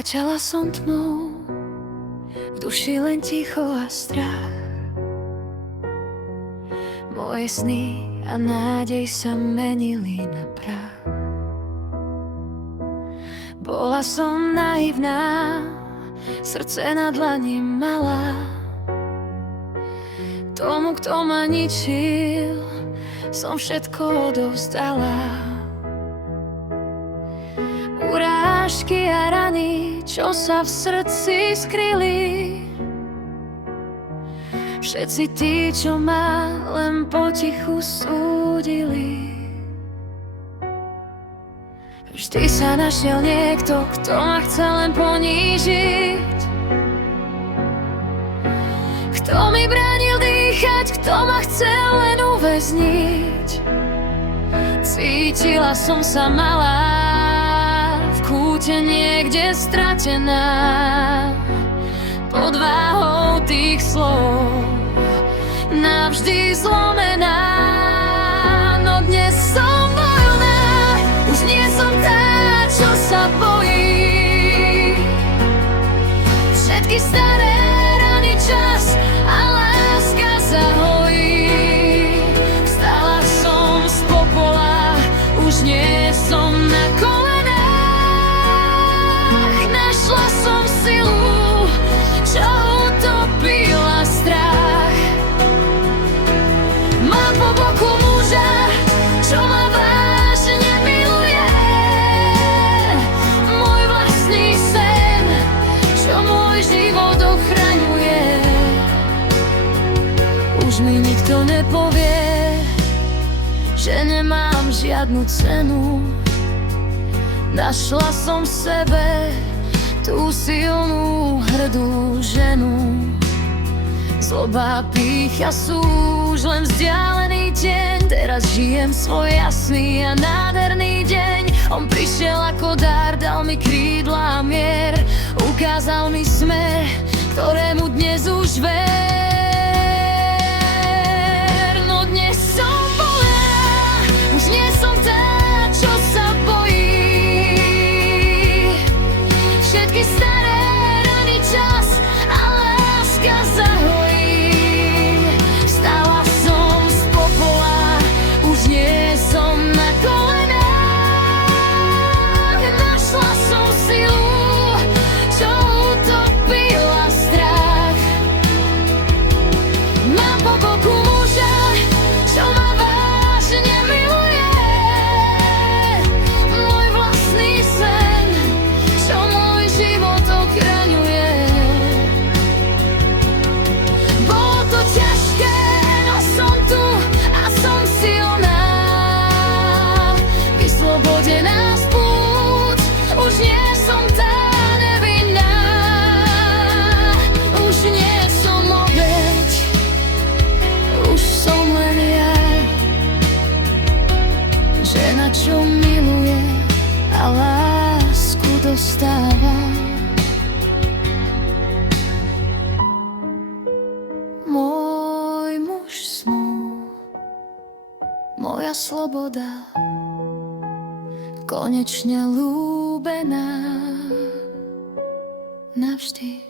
Kráčala som tmou, v duši len ticho a strach. Moje sny a nádej sa menili na prach. Bola som naivná, srdce na dlani malá. Tomu, kto ma ničil, som všetko odovzdala. Urážky a rany, čo sa v srdci skryli, všetci tí, čo ma len potichu súdili. Vždy sa našiel niekto, kto ma chce len ponížiť, kto mi bránil dýchať, kto ma chcel len uväzniť. Cítila som sa malá, v kúte niekde stratená, pod váhou tých slov navždy zlomená. No dnes som voľná, už nie som tá, čo sa bojí. Všetky staré rany čas a láska zahojí. Vstala som z popola, už nie som na kolenách. Našla som silu, čo utopila strach. Mám po boku muža, čo ma vážne miluje. Môj vlastný sen, čo môj život ochraňuje. Už mi nikto nepovie, že nemám žiadnu cenu. Našla som v sebe tú silnú, hrdú ženu. Zloba, pýcha sú už len vzdialený deň. Teraz žijem svoj jasný a nádherný deň. On prišiel ako dar, dal mi krídla a mier. Ukázal mi smer, ktorému dnes už ver. No dnes som voľná, už nie som tá, čo sa bojí. Všetky staré rany čas a láska zahojí. Vstala som z popola, už nie som na kolenách. Našla som silu, čo utopila strach. Mám po boku muža, čo ma vážne miluje. Môj vlastný sen, čo môj život ochraňuje. Bolo to ťažké, no som tu a som silná. Vyslobodená z pút, už nie som tá nevinná. Už nie som obeť, už som len ja. Žena, čo miluje a lásku dostáva. Môj muž snú, moja sloboda, konečne ľúbená navždy.